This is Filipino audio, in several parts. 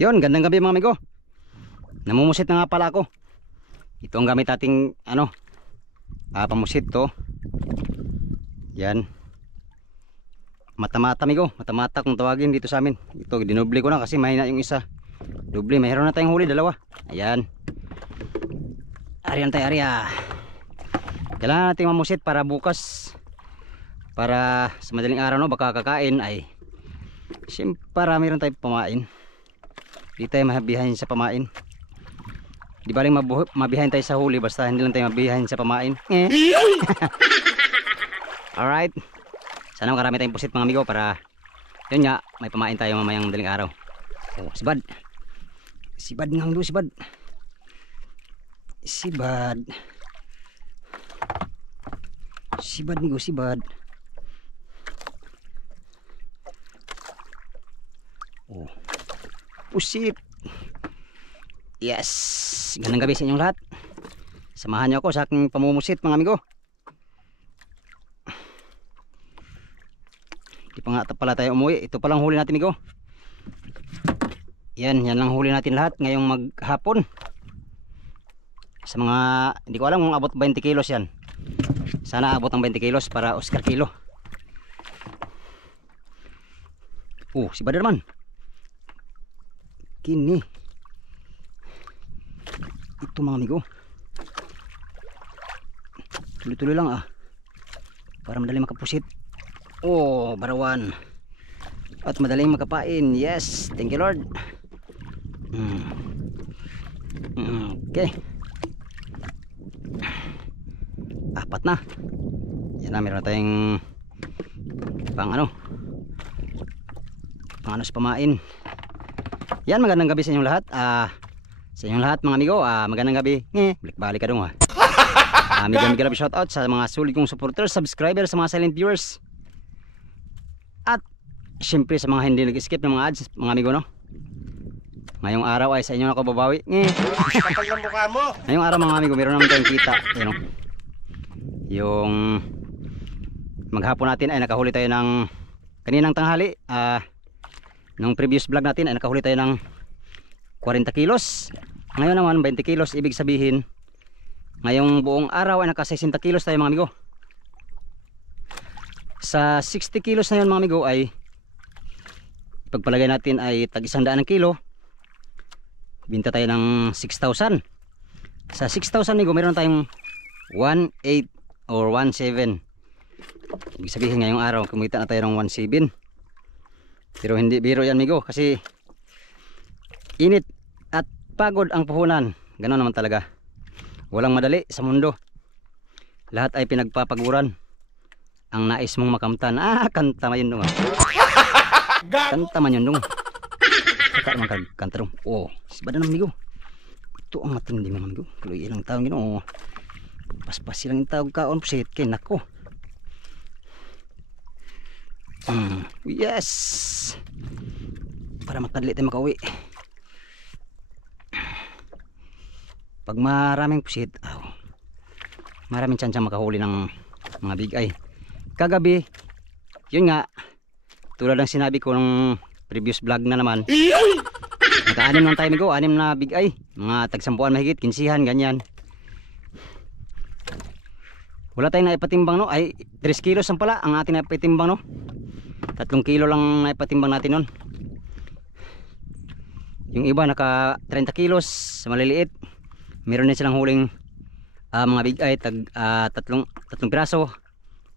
Yun, gandang gabi mga amigo. Namumusit na nga pala ako. Ito ang gamit nating pamusit to. Yan. Mata-mata amigo, mata-mata kung tawagin dito sa amin. Ito dinubli ko na kasi mahina yung isa. Dubli, mayroon na tayong huli, dalawa. Ayan. Ariyan tayo, ariya. Kailangan natin mamusit para bukas, para sa madaling araw baka kakain ay siyempre para mayroon tayong pamain. Di tayo mabihayin sa pamain. Di baling mabihayin tayo sa huli, basta hindi lang tayo mabihayin sa pamain. Alright. Sana makarami tayong pusit mga amigo para yun nga, may pamain tayo mamayang madaling araw. Oh, sibad. Sibad nga amigo, sibad. Sibad. Sibad amigo, sibad. Oh. Pusit. Yes. Ganang gabi sa inyong lahat. Samahan niyo ako sa aking pamumusit mga amigo. Di pa nga pala tayo umuwi. Ito palang huli natin amigo. Yan lang huli natin lahat ngayong maghapon. Sa mga, hindi ko alam kung abot 20 kilos yan. Sana abot ng 20 kilos para Oscar kilo. Oh, si Bada naman. Kini. Ito mga amigo. Tuloy-tuloy lang para madaling makapusit. Oh, barawan. At madaling makapain. Yes, thank you Lord. Okay. Apat na. Yan na, meron na tayong pang sa pamain. Yan, magandang gabi sa inyong lahat. Sa inyong lahat mga amigo, magandang gabi. Balik-balik ka dong Mega love shoutout sa mga sulit kong supporters, subscribers, sa mga silent viewers. At syempre sa mga hindi nag-skip ng mga ads, mga amigo Ngayong araw ay sa inyo ako babawi. Kapag ng mukha mo. Ngayong araw mga amigo, meron naman tayong kita. Yung maghapon natin ay nakahuli tayo ng kaninang tanghali. Nung previous vlog natin ay nakahuli tayo ng 40 kilos. Ngayon naman 20 kilos, ibig sabihin ngayong buong araw ay naka 60 kilos tayo mga amigo. Sa 60 kilos na yun mga amigo ay pagpalagay natin ay tag 100 kilo. Binta tayo ng 6,000. Sa 6,000 amigo meron tayong 1.8 or 1.7. Ibig sabihin ngayong araw kumita na tayo ng 1.7. Pero hindi biro yan amigo kasi init at pagod ang puhunan. Ganon naman talaga. Walang madali sa mundo. Lahat ay pinagpapaguran. Ang nais mong makamtan. Kanta man yun Kanta man yun Kanta man kanta dong. Oh, si Bada ng amigo. Ito ang matindi mga amigo. Kalo ilang taong gino. Paspas silang tawag kaon pusit kay nako. Yes. Para makadali tayo makauwi. Pag maraming pusit, maraming tsansya makahuli ng mga bigay. Kagabi, yun nga, tulad ng sinabi ko nung previous vlog na naman, naka-anim lang tayo amigo, 6 na bigay. Mga tagsampuan mahigit, 15, ganyan. Wala tayong naipatimbang ay 3 kilos ang pala ang ating naipatimbang 3 kilo lang naipatimbang natin nun. Yung iba naka 30 kilos sa maliliit. Meron din silang huling mga bigay tatlong piraso.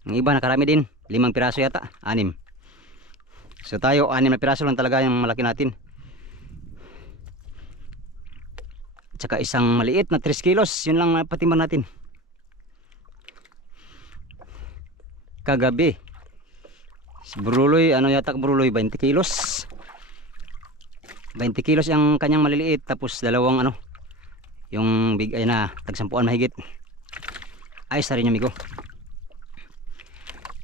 Yung iba nakarami din, 5 piraso yata, 6. So tayo 6 na piraso lang talaga yung malaki natin. Tsaka isang maliit na 3 kilos, yun lang naipatimbang natin. Kagabi si Bruloy, yata Bruloy 20 kilos 20 kilos yung kanyang maliliit, tapos dalawang yung big ay na tagsampuan mahigit. Ayos na rin amigo.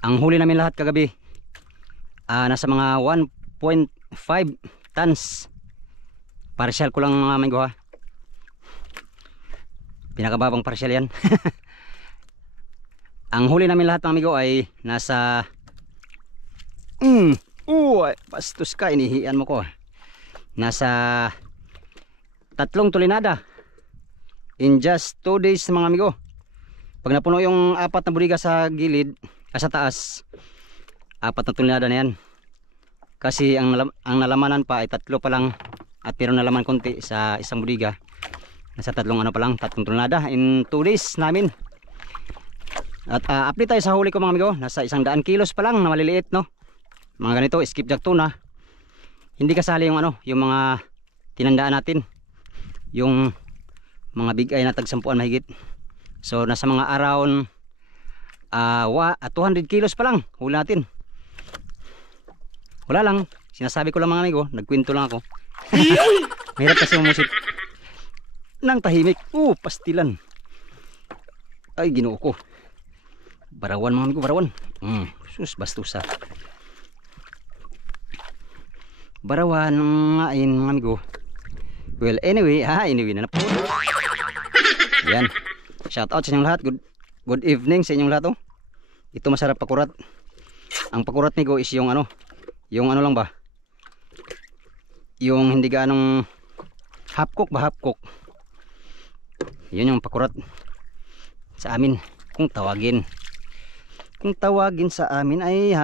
Ang huli namin lahat kagabi nasa mga 1.5 tons. Partial ko lang mga amigo pinakababang partial yan. Ang huli namin lahat mga amigo ay nasa bastos ka, inihian mo ko. nasa 3 tulinada in just 2 days mga amigo. Pag napuno yung 4 na budiga sa gilid, sa taas, 4 na tulinada na yan. Kasi ang nalamanan pa ay 3 pa lang at meron nalaman konti sa isang budiga. Nasa 3 ano pa lang, 3 tulinada in 2 days namin. At update tayo sa huli ko mga amigo. Nasa 100 kilos pa lang na maliliit, no? Mga ganito, skipjack tuna. Hindi kasali yung yung mga tinandaan natin. Yung mga big eye na tag-10 mahigit. So nasa mga around 200 kilos pa lang huli natin. Wala lang, sinasabi ko lang mga amigo, nagkwento lang ako. Mahirap kasi umusit nang tahimik. Pastilan. Ay, ginoo ko. Barawan mga amigo, barawan. Sus, bastusa. Barawan ngain mga amigo. Well, anyway na po. Yan. Shout out sa inyong lahat. Good evening sa inyong lahat. Ito masarap pakurat. Ang pakurat ni Go is yung yung lang ba? Yung hindi ganong half cook ba, half cook. Yun yung pakurat sa amin kung tawagin. Kung tawagin sa amin ay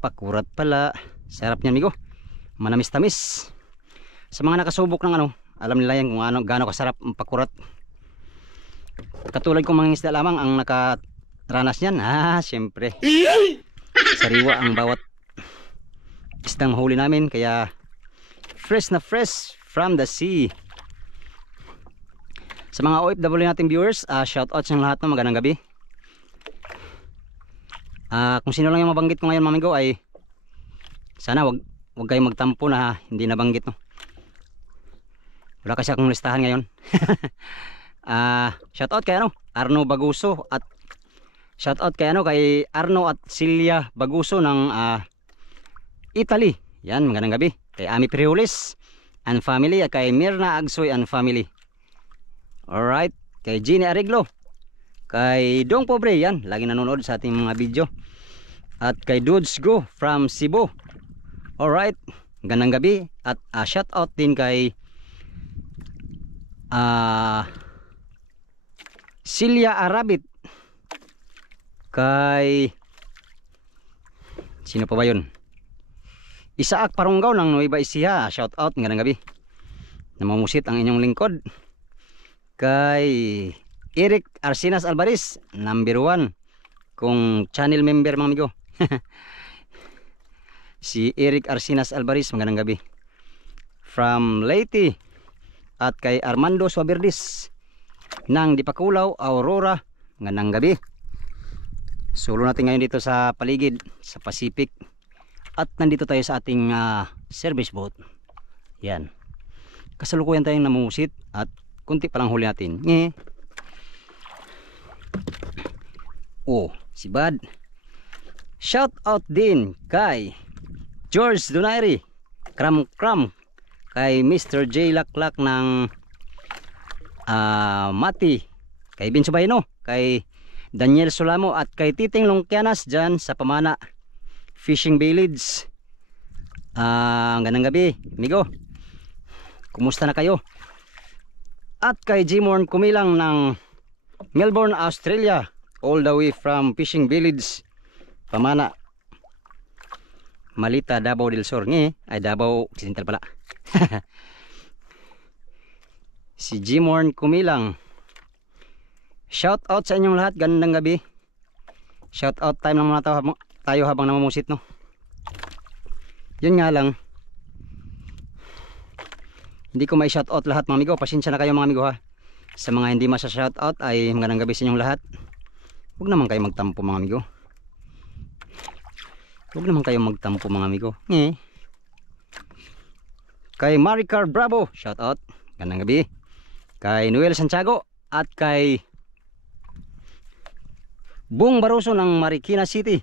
pakurat pala. Sarap niyan amigo. Manamis-tamis. Sa mga nakasubok ng alam nila yan kung gaano kasarap ang pakurat. Katulad kong mga isda lamang ang nakaranas niyan. Syempre. Sariwa ang bawat isdang huli namin, kaya fresh na fresh from the sea. Sa mga OFW nating viewers, shout out sa lahat ng magandang gabi. Kung sino lang yung mabanggit ko ngayon mga amigo ay sana wag kayong magtampo na hindi nabanggit, no? Wala kasi akong listahan ngayon. Shout out kay Arno Baguso, at shout out kay kay Arno at Silya Baguso ng Italy. Yan, magandang gabi. Kay Ami Priulis and family, at kay Mirna Agsoy and family. Alright, kay Gini Ariglo, kay Dong Pobre, yan, lagi nanonood sa ating mga video, at kay Dudes Go from Cebu. Alright, magandang gabi. At shout out din kay Silya Arabit, kay sino pa ba yun? Isaak Parunggaw ng Nueva Ecija. Shout out, magandang gabi. Namamusit ang inyong lingkod. Kay Eric Arsinas Alvarez, number 1 kung channel member mga amigo. Si Eric Arsinas Alvarez, magandang gabi. From Leyte. At kay Armando Suaberdis ng Dipakulaw, Aurora, magandang gabi. Solo natin ngayon dito sa paligid sa Pacific. At nandito tayo sa ating service boat. Yan. Kasalukuyan tayong namusit at kunti pa lang huli natin. Si Bad. Shout out din kay George Donairi, Kram, kay Mr. J Laklak ng Mati, kay Vince Bayno, kay Daniel Solamo, at kay Titing Longkianas dyan sa Pamana Fishing Village. Ganang gabi amigo, kumusta na kayo? At kay Jimorn Kumilang ng Melbourne, Australia, all the way from Fishing Village Pamana, Malita, Davao del Sur. Ay Davao Occidental pala. Si Jimorn Kumilang, shout out sa inyong lahat, gandang gabi. Shout out time lang muna tayo habang namamusit, no? Yun nga lang, hindi ko may shout out lahat mga amigo. Pasensya na kayo mga amigo ha. Sa mga hindi masya shout out ay magandang gabi sa inyong lahat. Huwag naman kayo magtampo mga amigo. Huwag naman kayo magtampo mga amigo. Kay Maricar Bravo, shout out, magandang gabi. Kay Noel Santiago at kay Bong Baruso ng Marikina City,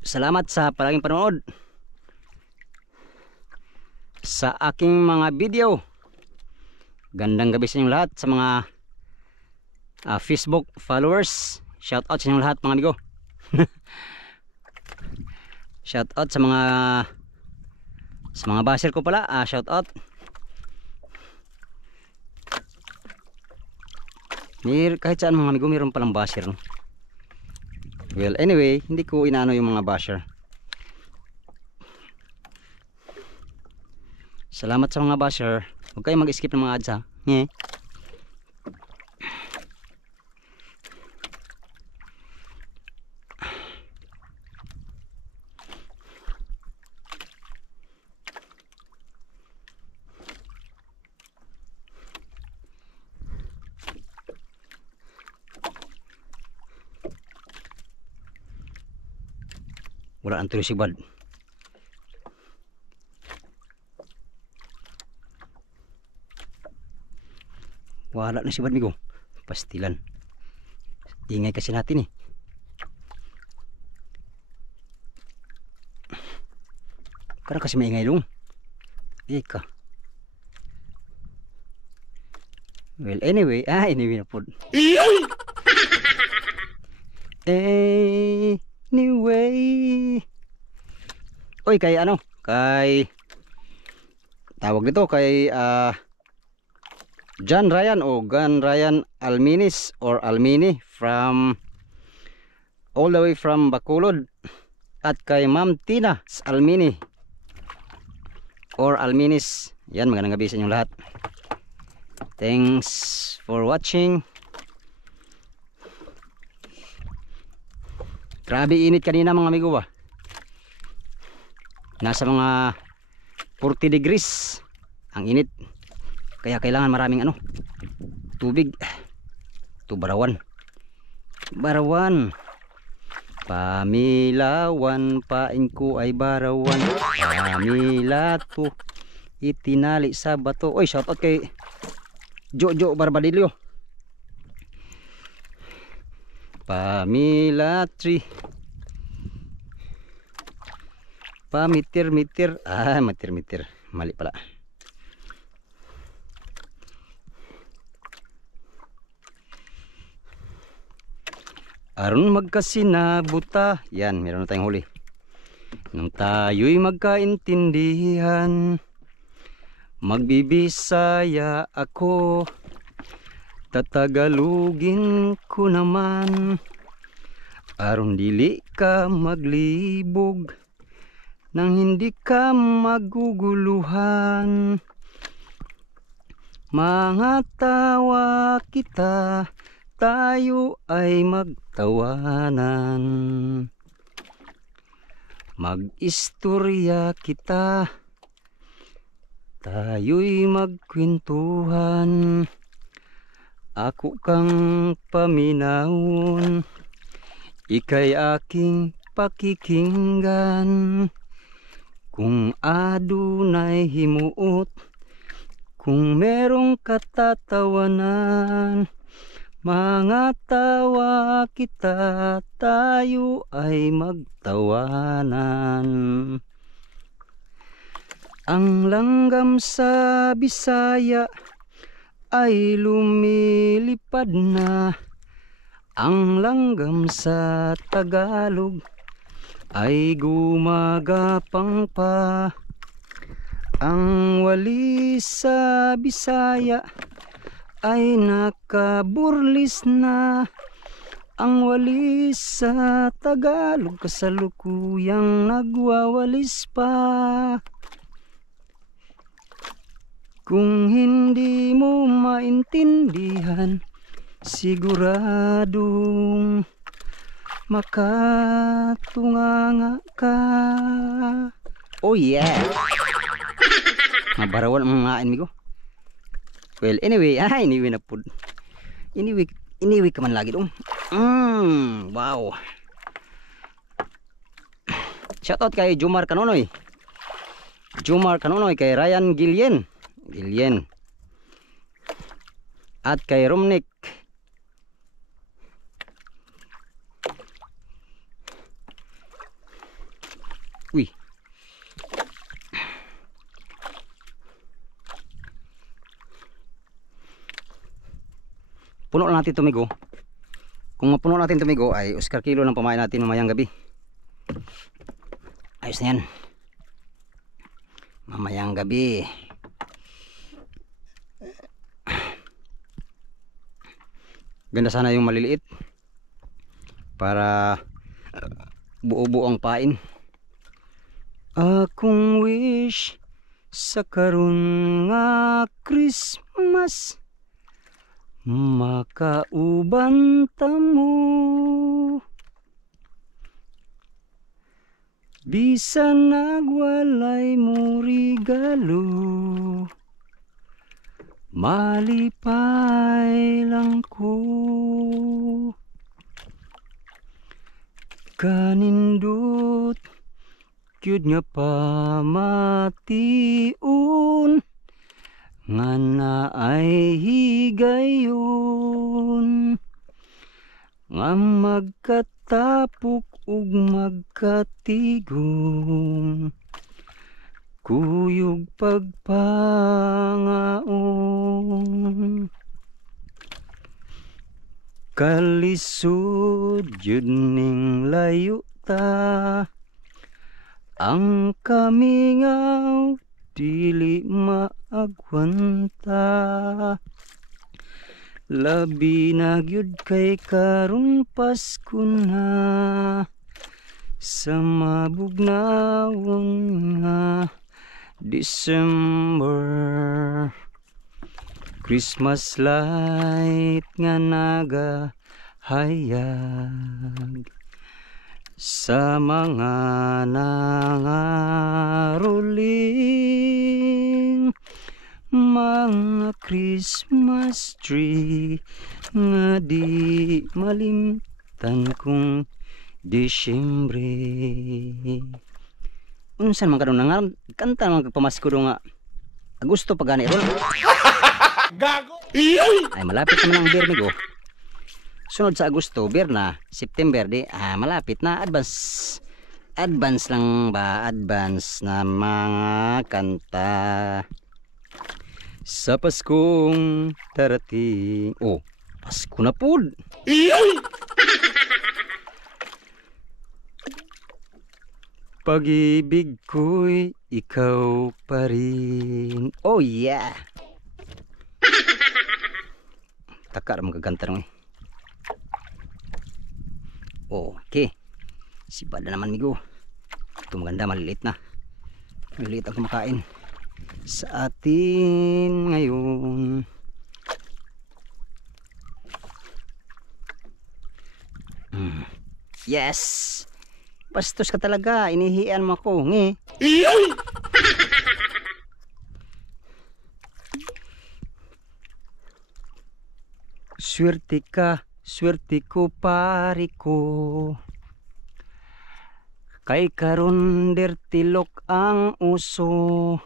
salamat sa palaging panonood sa aking mga video. Gandang gabi sa inyong lahat. Sa mga Facebook followers, shout out sa inyong lahat mga amigo. Shout out sa mga Sa mga basher ko pala, shout out. Kahit saan mga amigo, mayroon palang basher, no? Well, anyway, hindi ko inaano yung mga basher. Salamat sa mga basher. Huwag kayong mag-skip ng mga ads, ha. Wala ang tuloy si Bad. Wala na si Bad, migo. Pastilan. Ingay kasi natin, eh. Karena kasi maingay dong. Ika. Well, anyway. Anyway na po. Anyway. Oy, kay ano? Kay tawag dito kay John Ryan o Gan Ryan Alminis or Almini from all the way from Bacolod, at kay Ma'am Tina Almini or Alminis. Yan, magandang gabi sa inyong lahat. Thanks for watching. Grabe init kanina mga amigo ba. Nasa mga 40 degrees ang init. Kaya kailangan maraming tubig. Ito barawan. Barawan. Pamilawan pain ko ay barawan. Pamilato itinali sa bato. Oy, shout out kay Jojo Barbadillo. Pamilatri. Pamitir-mitir. Mitir-mitir. Mali pala. Aron magkasinabuta. Yan, meron na tayong huli. Nung tayo'y magkaintindihan, magbibisaya ako, tatagalugin ko naman. Aron dili ka maglibog, nang hindi ka maguguluhan. Mga tawa kita, tayo ay magtawanan. Mag-istorya kita, tayo'y magkwentuhan. Ako kang paminahon, ika'y aking pakikinggan. Kung adunay himuot, kung merong katatawanan, mga tawa kita, tayo ay magtawanan. Ang langgam sa Bisaya ay lumilipad na, ang langgam sa Tagalog ay gumagapang pa. Ang walis sa Bisaya ay nakaburlis na, ang walis sa Tagalog kasalukuyang nagwawalis pa. Kung hindi mo maintindihan, siguradong makatunganga ka. Oh yeah. Mabarawan ang mga enemy ko. Well, anyway, anyway na po. Anyway ka man lagi dong. Wow. Shoutout kay Jumar Kanonoy. Jumar Kanonoy, kay Ryan Gilien. At kay Romnick. Uy. Puno na natin tumigo. Kung mapuno natin tumigo ay Oscar kilo ng pamain natin mamayang gabi. Ayos na yan. mamayang gabi. Ganda sana yung maliliit para buo-buo ang pain. Akong wish sa karon nga Christmas makauban ta mo, bisan nagwalay mo regalo, malipay lang ko. Kanindot kyud nga pamation nga naay higayon, nga magkatapok ug magkatigom, kuyog pagpangaon. Kalisod yun ning layo ta, ang kamingaw dili maagwanta. Labi na gyud kay karon Pasko na, sa mabugnawon nga December. Christmas light nga nagahayag sa mga nangaruling, mga Christmas tree nga di malimtan kung Disyembre. Unsan man kadong nangaron kanta man pamasko do nga Agosto pa gani ron. Gago! Ay malapit naman ang beer migo. Sunod sa Agosto, beer na. September di, malapit na. Advance lang ba? Advance na mga kanta sa Paskong darating. Oh, Pasko na pud. Pag-ibig ko'y ikaw pa rin. Oh yeah. Taka na magaganta nung okay. Sibada naman migo. Ito maganda, maliliit na. Maliliit ang kumakain sa atin ngayon. Yes. Bastos ka talaga. Inihian mo ako. Ngi. Swerte ka. Swerte ko pari ko. Kay karon dertilok ang uso.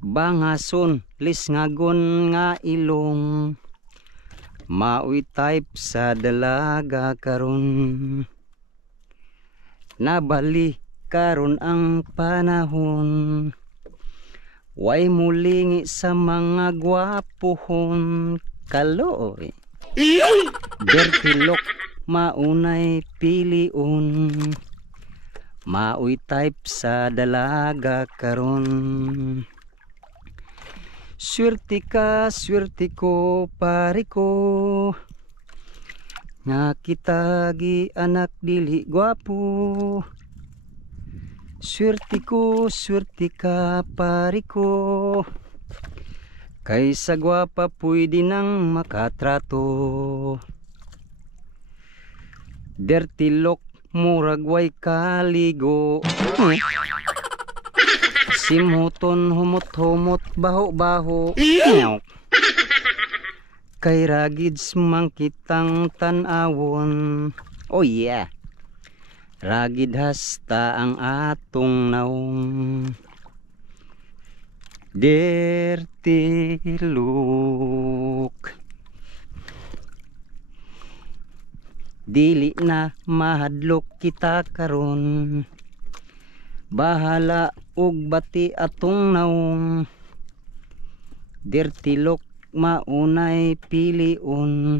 Bangason lisngagon nga ilong. Maoy type sa dalaga karon. Nabali karon ang panahon. Way mulingi sa mga gwapohon. Kaloy. Dertilok maunay piliun. Maoy type sa dalaga karon. Swerte ka, swerte ko, pari ko. Nga kita gi anak dili gwapo. Swerte ko, swerte ka, pari ko. Kaysa gwapa pwede nang makatrato. Dertilok murag way kaligo. Simuton humot-humot baho-baho. Kay ragids mangkitang tanawon. Oh yeah. Ragid hasta ang atong naong. Dertilok. Dili na mahadlok kita karon. Bahala og bati atong naong. Dertilok maunay piliun.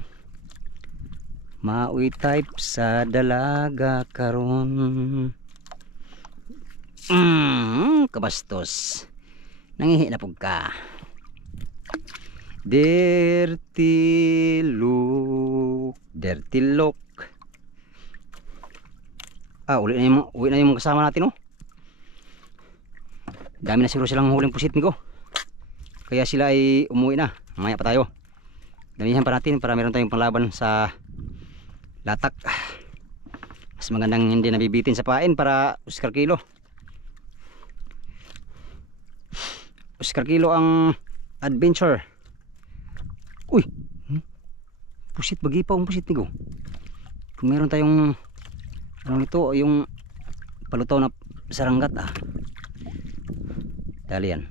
Maoy type sa dalaga karon. kabastos. Nangihi na pug ka. Dirty look. Dirty look. Uwi na yung kasama natin, oh. Dami na siguro silang huling pusit, migo. Kaya sila ay umuwi na. Mamaya pa tayo. Damihan pa natin para meron tayong panglaban sa latak. Mas magandang hindi nabibitin sa pain para Oscar Kilo. Oscar Kilo ang adventure. Uy, pusit, bagi pa ang pusit, migo. Kung meron tayong ano ito, yung palutaw na saranggat, dali yan.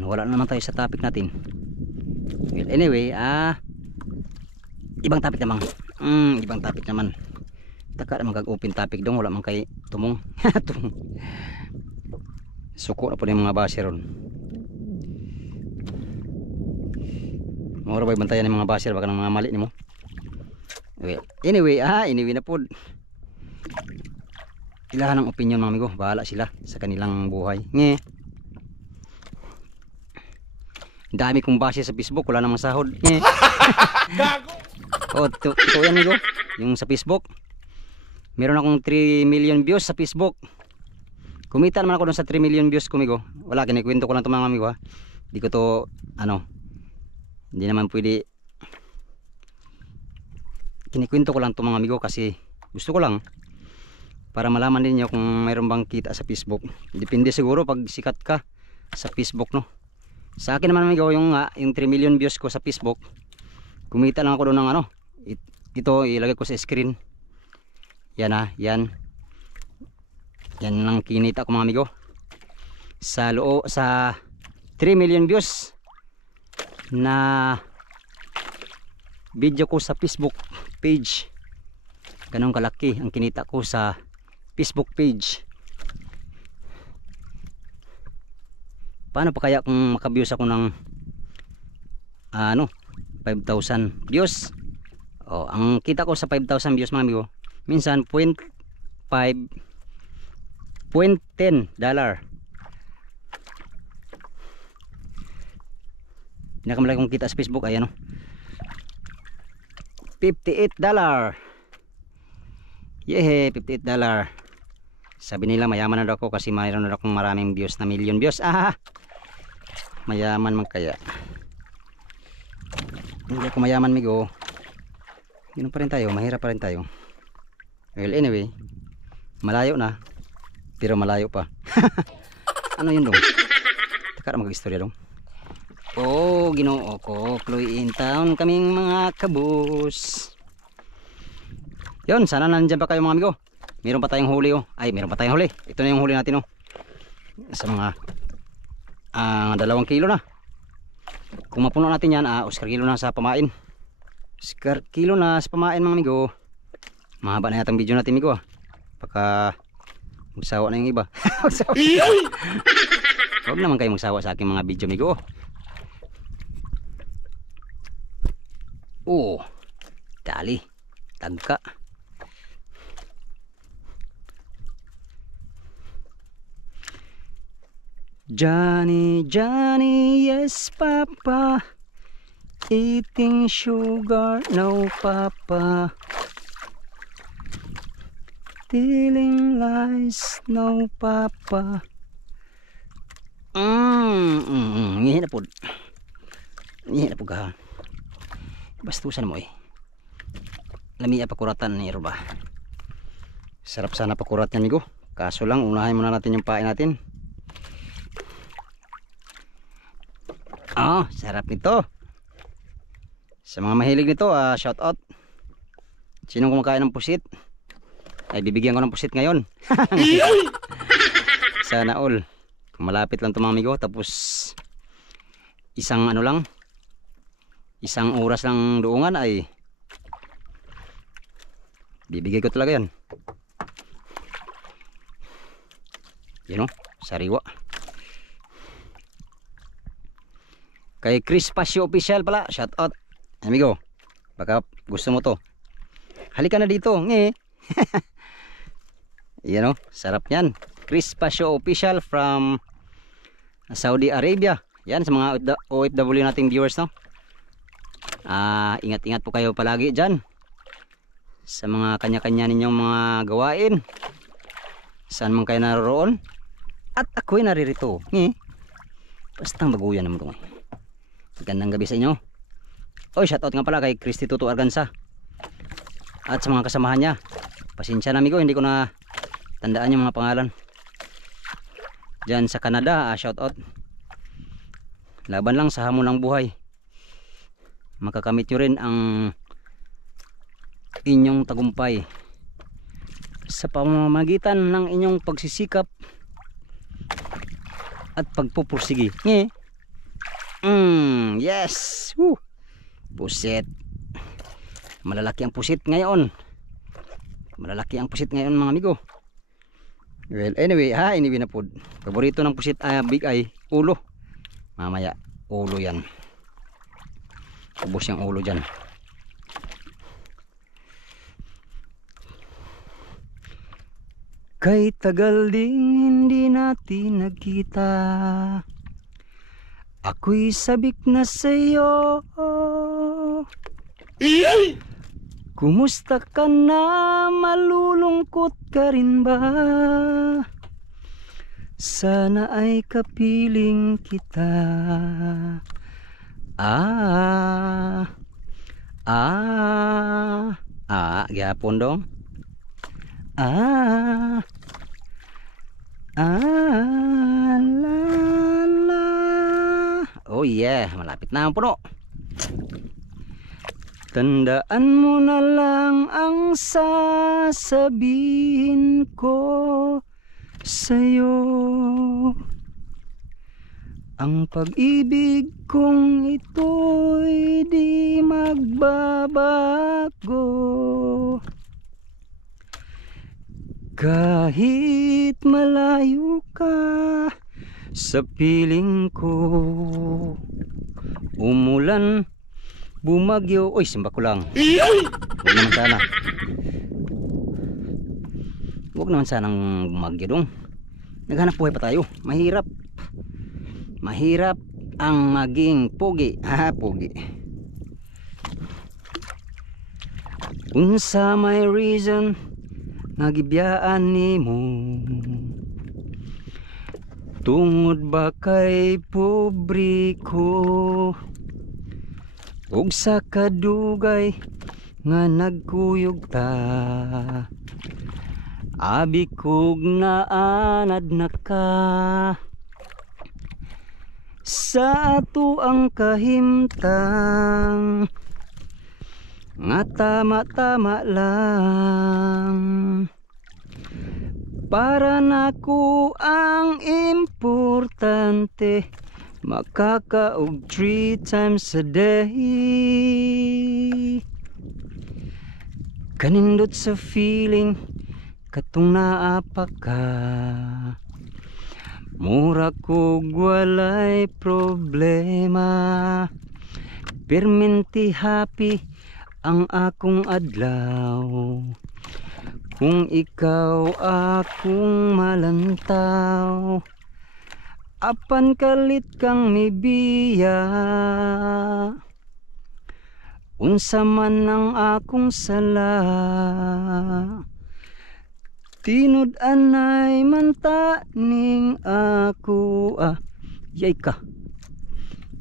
Wala naman tayo sa topic natin. Well, anyway, ibang topic naman. Ibang topic naman. Taka naman kag-open topic dong, wala man kay tumong. Suko na po yung mga base ron. Mura ba bantayan ng mga baser baka ng mga mali nimo. Well, anyway, na po. Ilahan ang opinion mga amigo, bahala sila sa kanilang buhay. Nge. Dami kong base sa Facebook, wala namang sahod. Nge. Gago. Ito yan amigo, yung sa Facebook. Meron akong 3 million views sa Facebook. Kumita naman ako dun sa 3 million views ko amigo. Wala, kinikwento ko lang ito mga amigo, ha. Hindi ko to, hindi naman pwede. Kinikwento ko lang ito mga amigo kasi gusto ko lang para malaman din niyo kung mayroon bang kita sa Facebook. Depende siguro pag sikat ka sa Facebook, no. Sa akin naman amigo, yung 3 million views ko sa Facebook, kumita lang ako doon ng ito ilagay ko sa screen. Yan yan lang kinita ko mga amigo. Sa 3 million views na video ko sa Facebook page, ganun kalaki ang kinita ko sa Facebook page. Paano pa kaya kung makabiyos ako ng 5,000 views? Ang kita ko sa 5,000 views mga amigo, minsan $0.10 pinakamalaki kong kita sa Facebook ay $58. Yehe, $58. Sabi nila mayaman na daw ako kasi mayroon na akong maraming views na million views. Mayaman man kaya. Hindi ako mayaman migo. Yun pa rin tayo, mahirap pa rin tayo. Well anyway, malayo na, pero malayo pa. Ano yun dong? Taka na mag-istorya dong. Ginoo ko, Chloe in town kaming mga kabus. Yun, sana nandiyan pa kayo mga amigo. Meron pa tayong huli meron pa tayong huli. Ito na yung huli natin sa mga 2 kilo na. Kung mapuno natin yan, Oscar Kilo na sa pamain. Oscar Kilo na sa pamain mga amigo. Mahaba na yatang video natin amigo. Baka magsawa na yung iba. Huwag naman kayo magsawa sa aking mga video amigo. Dali, tagka. Johnny, Johnny, yes papa, eating sugar, no papa, telling lies, no papa. Ngihin na po. Ngihin na po ka. Bastusan mo Lamia pakuratan ni Roba. Sarap sana pakurat yan amigo. Kaso lang unahin muna natin yung pain natin. Sarap nito. Sa mga mahilig nito, shout out. Sinong kumakain ng pusit ay bibigyan ko ng pusit ngayon. Sana all. Kung malapit lang ito mga amigo, tapos isang oras lang doongan ay bibigay ko talaga yan. Sariwa. Kay Chris Pasio Official pala, shout out amigo, baka gusto mo to, halika na dito. Sarap yan. Chris Pasio Official from Saudi Arabia. Yan sa mga OFW nating viewers, no. Ingat-ingat po kayo palagi dyan sa mga kanya-kanya ninyong mga gawain, saan man kayo naroon. At ako'y naririto. Bastang baguyan naman ito. Gandang gabi sa inyo. Oy, shoutout nga pala kay Christy Tutu Arganza at sa mga kasamahan niya. Pasensya na amigo, hindi ko na tandaan yung mga pangalan. Diyan sa Canada, shoutout. Laban lang sa hamon ng buhay. Makakamit nyo rin ang inyong tagumpay sa pamamagitan ng inyong pagsisikap at pagpupursigi. Yes. Woo. Pusit. Malalaki ang pusit ngayon. Malalaki ang pusit ngayon mga amigo. Well, anyway na po. Paborito ng pusit big eye, ulo. Mamaya, ulo yan. Ubos yung ulo dyan. Kay tagal ding hindi natin nagkita, ako'y sabik na sa'yo. Kumusta ka na? Malulungkot ka rin ba? Sana ay kapiling kita. Gyapon dong. La, la. Oh yeah, malapit na ang puno. Tandaan mo na lang ang sasabihin ko sa'yo. Ang pag-ibig kong ito'y di magbabago. Kahit malayo ka sa piling ko, umulan, bumagyo. Uy, simba ko lang. Huwag naman sanang bumagyo dong. Naghanap buhay pa tayo. Mahirap ang maging pogi. Pogi. Unsa may reason nagibiyaan nimo, tungod ba kay pobre ko, ug sa kadugay nga nagkuyog ta, abi kog naanad na ka. Sa ato ang kahimtang nga tama-tama lang, para nako ang importante, makakaog 3 times a day. Kanindot sa feeling katong naapa ka, mura kog walay problema, permanente happy ang akong adlaw. Kung ikaw akong malantaw, apan kalit kang mibiya, unsa man ang akong sala, tinud anay manta ning ako. Yay ka,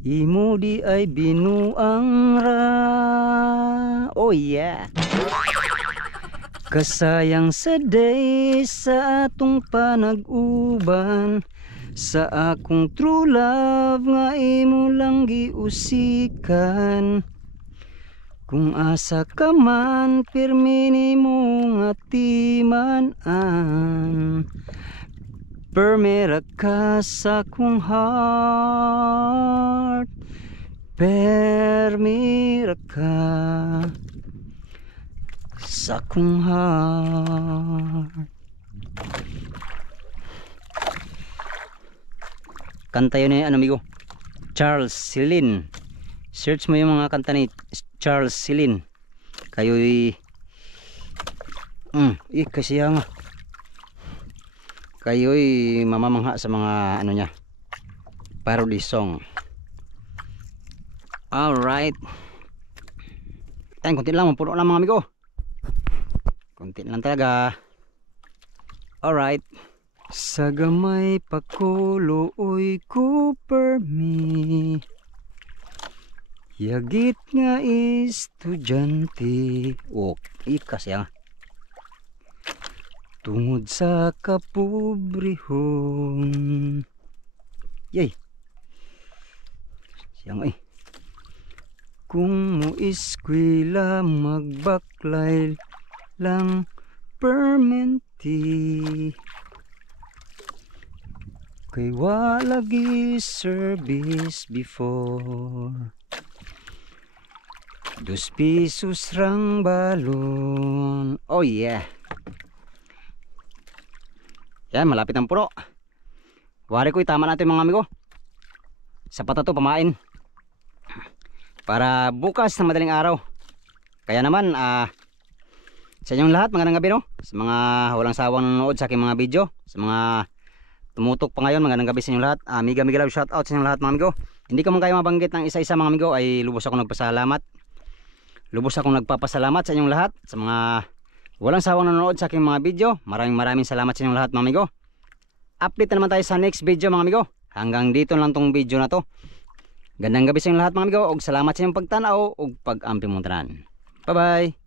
imo di ay binuang ra. Oh yeah. Kasayang sa day sa atong panag-uban, sa akong true love nga imo lang giusikan. Kung asa ka man, pirmi nimo nga timan-an, permira ka sa akong heart, permira ka sa akong heart. Kanta yun amigo, Charles Celine. Search mo yung mga kanta ni Charles Celine. Kayo'y kasi nga kayo'y mamamangha sa mga ano niya, parody song. Alright, konti lang, puno lang mga amigo, konti lang talaga. Alright. Sa gamay pakuloy Cooper me, yagit nga estudyante. Ikas yan. Tungod sa kapobrehon. Yay. Siyang kung mo eskwela magbaklay lang permenti, kay walagi service before. 2 pesos rang balon. Oh yeah. Yan, malapit ang puno. Wari ko itama natin mga amigo. Sapat na to pamain para bukas na madaling araw. Kaya naman sa inyong lahat, magandang gabi no. Sa mga walang sawang nanonood sa aking mga video, sa mga tumutok pa ngayon, magandang gabi sa inyong lahat. Mega love shout out sa inyong lahat mga amigo. Hindi ko man kayo mabanggit ng isa-isa mga amigo, ay lubos akong nagpasalamat. Lubos akong nagpapasalamat sa inyong lahat, sa mga walang sawang nanonood sa aking mga video. Maraming salamat sa inyong lahat mga amigo. Update na naman tayo sa next video mga amigo. Hanggang dito lang tong video na to. Gandang gabi sa inyong lahat mga amigo, og salamat sa inyong pagtanaw og pag-ampi mong tanan. Bye bye.